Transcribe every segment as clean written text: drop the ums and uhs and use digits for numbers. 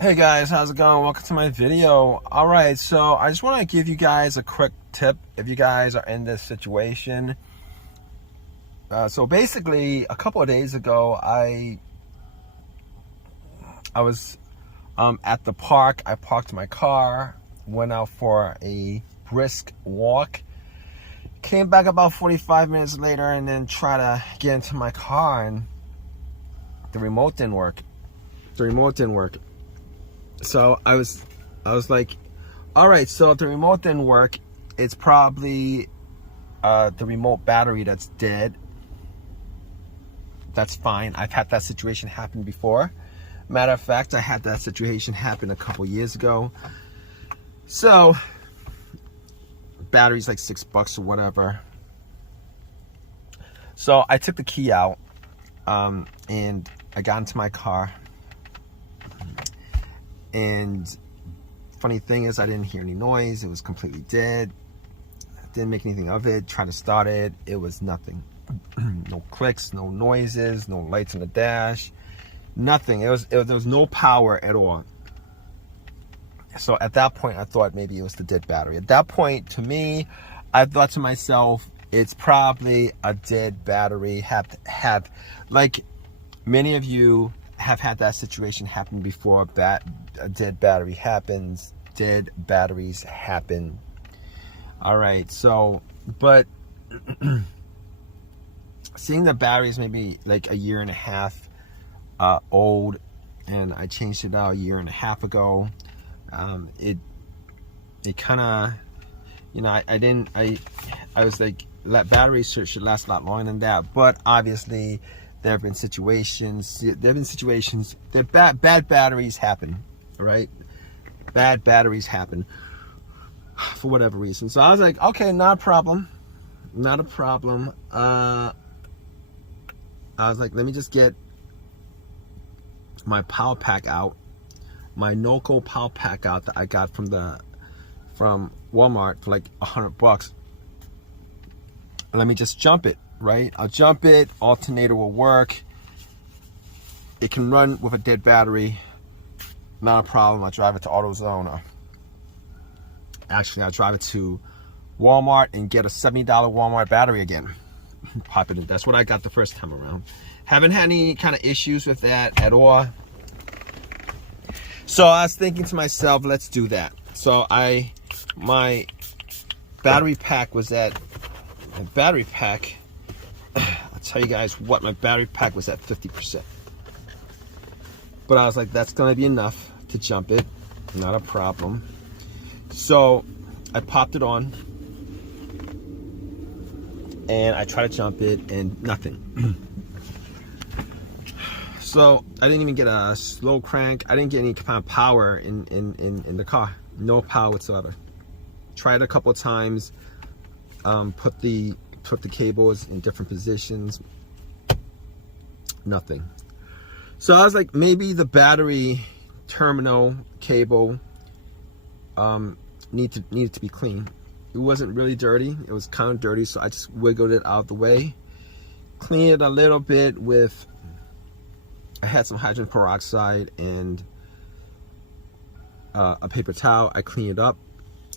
Hey guys, how's it going? Welcome to my video. Alright, so I just want to give you guys a quick tip if you guys are in this situation. So basically, a couple of days ago, I was at the park. I parked my car, went out for a brisk walk, came back about 45 minutes later, and then tried to get into my car, and the remote didn't work. So I was like, all right, so if the remote didn't work, it's probably the remote battery that's dead. That's fine. I've had that situation happen before. Matter of fact, I had that situation happen a couple years ago. So battery's like $6 or whatever. So I took the key out and I got into my car. And funny thing is, I didn't hear any noise. It was completely dead. Didn't make anything of it. Tried to start it. It was nothing. No clicks, no noises, no lights on the dash, nothing. There was no power at all. So at that point, I thought maybe it was the dead battery. At that point, to me, I thought to myself, it's probably a dead battery. Have like many of you have had that situation happen before. A dead battery happens. Dead batteries happen. All right, so, but seeing the batteries maybe like a year and a half old, and I changed it out a year and a half ago. It kind of, you know, I was like, batteries should last a lot longer than that. But obviously, there have been situations. That bad batteries happen. All right, bad batteries happen for whatever reason. So I was like, okay, not a problem. I was like, let me just get my power pack out, my Norco power pack out that I got from Walmart for like $100. Let me just jump it, right? I'll jump it. Alternator will work. It can run with a dead battery. Not a problem. I'll drive it to AutoZone. Actually, I'll drive it to Walmart and get a $70 Walmart battery again. Pop it in. That's what I got the first time around. Haven't had any kind of issues with that at all. So I was thinking to myself, let's do that. So my battery pack was at, I'll tell you guys what, my battery pack was at 50%. But I was like, that's gonna be enough to jump it, not a problem. So I popped it on and I tried to jump it and nothing. So I didn't even get a slow crank. I didn't get any kind of power in the car. No power whatsoever. Tried a couple of times, put the cables in different positions. Nothing. So I was like, maybe the battery terminal cable needed to be clean. It wasn't really dirty. It was kind of dirty, so I just wiggled it out of the way. Cleaned it a little bit with, I had some hydrogen peroxide and a paper towel. I cleaned it up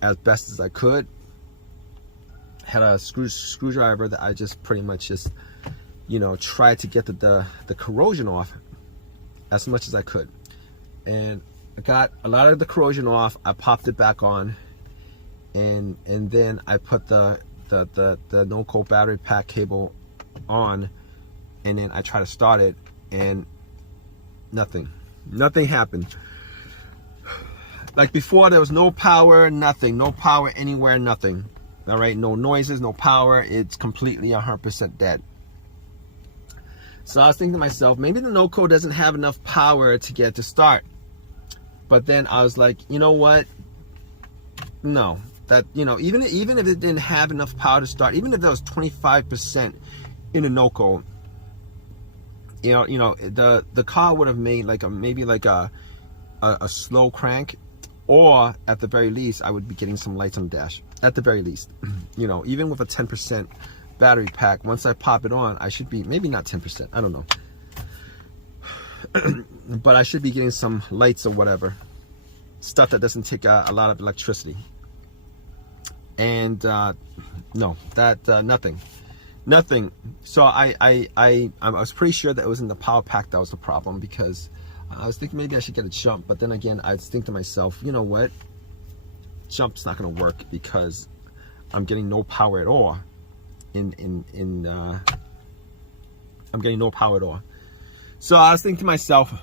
as best as I could. Had a screwdriver that I just pretty much just, you know, tried to get the corrosion off as much as I could. And I got a lot of the corrosion off. I popped it back on, and then I put the Norco battery pack cable on, and then I tried to start it, and nothing happened. Like before, there was no power, nothing, no power anywhere, nothing. All right, no noises, no power. It's completely 100% dead. So I was thinking to myself, maybe the Norco doesn't have enough power to get to start. But then I was like, you know what? No, that, you know, even if it didn't have enough power to start, even if there was 25% in a Norco, you know, the car would have made like maybe a slow crank, or at the very least, I would be getting some lights on the dash. At the very least, you know, even with a 10% battery pack, once I pop it on, I should be, maybe not 10%, I don't know. but I should be getting some lights or whatever, stuff that doesn't take a lot of electricity. And no, that nothing. So I was pretty sure that it was in the power pack that was the problem, because I was thinking maybe I should get a jump, but then again I think to myself, you know what, jump's not going to work because I'm getting no power at all. I'm getting no power at all. So I was thinking to myself,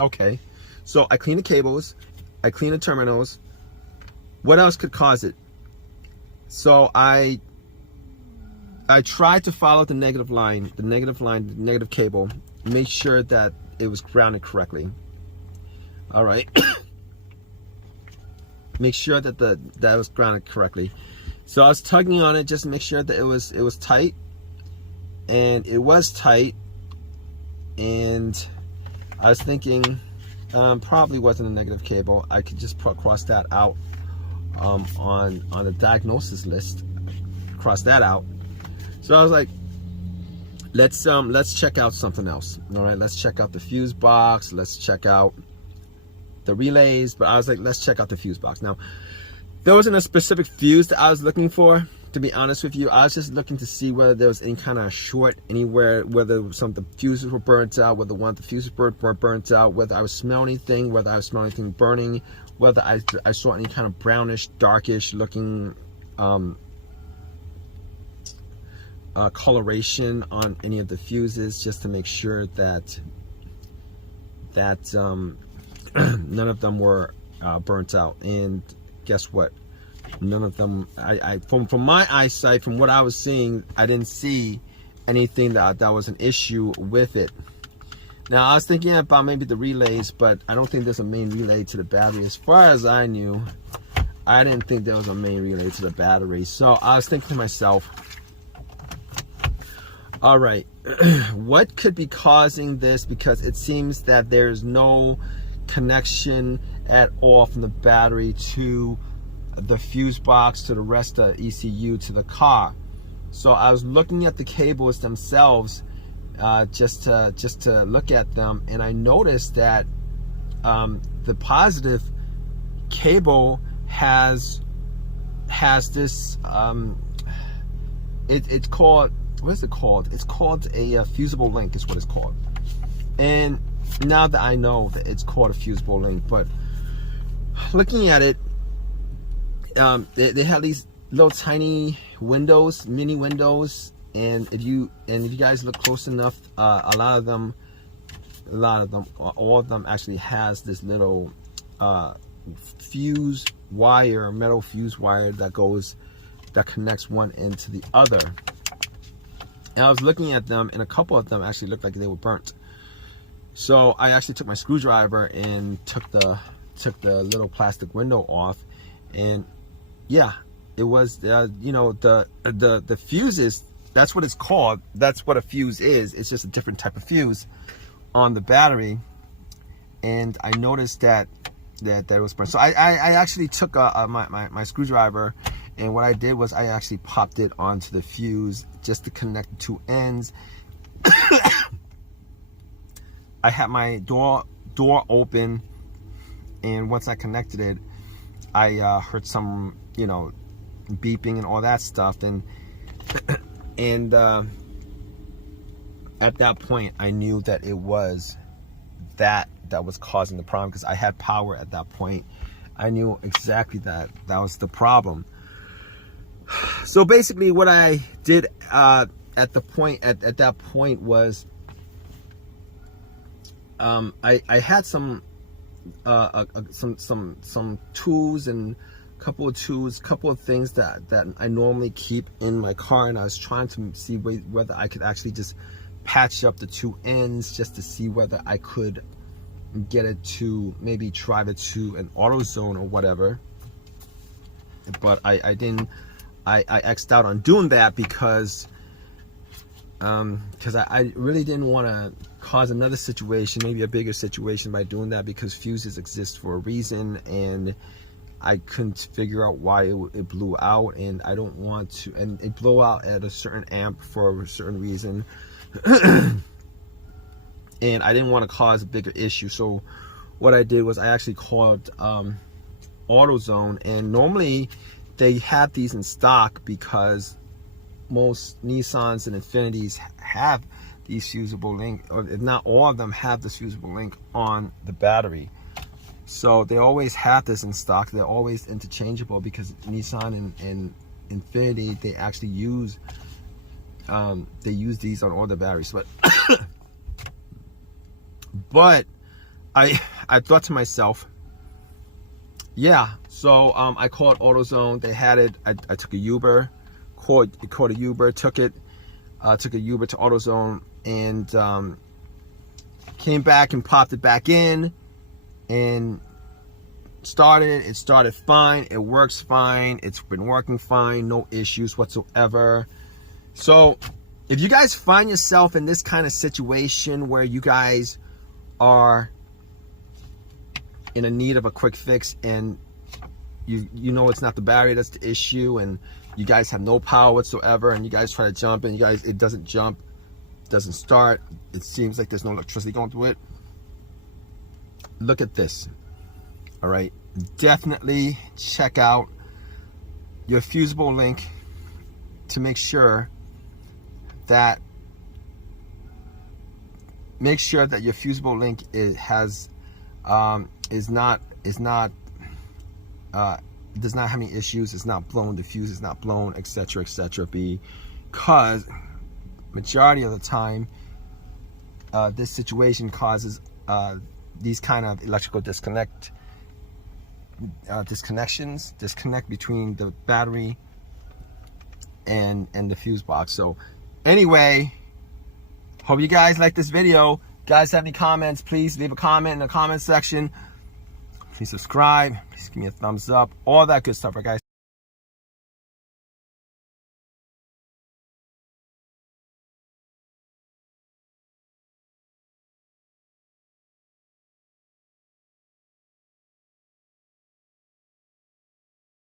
okay, so I clean the cables, I clean the terminals. What else could cause it? So I tried to follow the negative cable, make sure that it was grounded correctly. All right. Make sure that that was grounded correctly. So I was tugging on it just to make sure that it was tight, and it was tight. And I was thinking, probably wasn't a negative cable. I could just cross that out on the diagnosis list. Cross that out. So I was like, let's check out something else. All right, let's check out the fuse box. Let's check out the relays. But I was like, let's check out the fuse box. Now, there wasn't a specific fuse that I was looking for, to be honest with you. I was just looking to see whether there was any kind of short anywhere, whether some of the fuses were burnt out, whether one of the fuses were burnt out, whether I was smelling anything, whether I was smelling anything burning, whether I saw any kind of brownish, darkish looking coloration on any of the fuses, just to make sure that none of them were burnt out. And guess what? None of them. From my eyesight, from what I was seeing, I didn't see anything that was an issue with it. Now I was thinking about maybe the relays, but I don't think there's a main relay to the battery. As far as I knew, I didn't think there was a main relay to the battery. So I was thinking to myself, all right, what could be causing this? Because it seems that there's no connection at all from the battery to the fuse box, to the rest of ECU, to the car. So I was looking at the cables themselves, just to look at them, and I noticed that the positive cable has this it's called, what is it called? It's called a fusible link is what it's called. And now that I know that it's called a fusible link, but looking at it, they have these little tiny windows, mini windows, and if you guys look close enough, all of them actually has this little fuse wire, metal fuse wire that connects one end to the other. And I was looking at them, and a couple of them actually looked like they were burnt. So I actually took my screwdriver and took the little plastic window off, and yeah, it was you know, the fuses, that's what it's called. That's what a fuse is. It's just a different type of fuse on the battery. And I noticed that was burnt. So I actually took my screwdriver, and what I did was I actually popped it onto the fuse just to connect the two ends. I had my door open, and once I connected it, I heard some, you know, beeping and all that stuff, and at that point I knew that it was that was causing the problem, because I had power at that point. I knew exactly that was the problem. So basically what I did at that point was I had some tools, and couple of things that I normally keep in my car, and I was trying to see whether I could actually just patch up the two ends, just to see whether I could get it to maybe drive it to an AutoZone or whatever. But I didn't. I X'd out on doing that because I really didn't want to cause another situation, maybe a bigger situation, by doing that, because fuses exist for a reason, and I couldn't figure out why it blew out, and I don't want to. And it blew out at a certain amp for a certain reason. and I didn't want to cause a bigger issue. So what I did was I actually called AutoZone, and normally they have these in stock because most Nissans and Infinitis have these fusible link, or if not all of them have this fusible link on the battery. So they always have this in stock. They're always interchangeable because Nissan and Infiniti, they actually use these on all the batteries. But I thought to myself, yeah. So I called AutoZone. They had it. I took a Uber, called a Uber, took a Uber to AutoZone, and came back and popped it back in and started. It started fine. It works fine. It's been working fine. No issues whatsoever. So if you guys find yourself in this kind of situation where you guys are in a need of a quick fix, and you know it's not the battery that's the issue, and you guys have no power whatsoever, and you guys try to jump and it doesn't jump, doesn't start, it seems like there's no electricity going through it, look at this. All right, definitely check out your fusible link to make sure that your fusible link does not have any issues. It's not blown, the fuse is not blown, etc., etc. Because majority of the time this situation causes these kind of electrical disconnect between the battery and the fuse box. So anyway, hope you guys like this video. Guys, have any comments, please leave a comment in the comment section. Please subscribe, please give me a thumbs up, all that good stuff, right guys?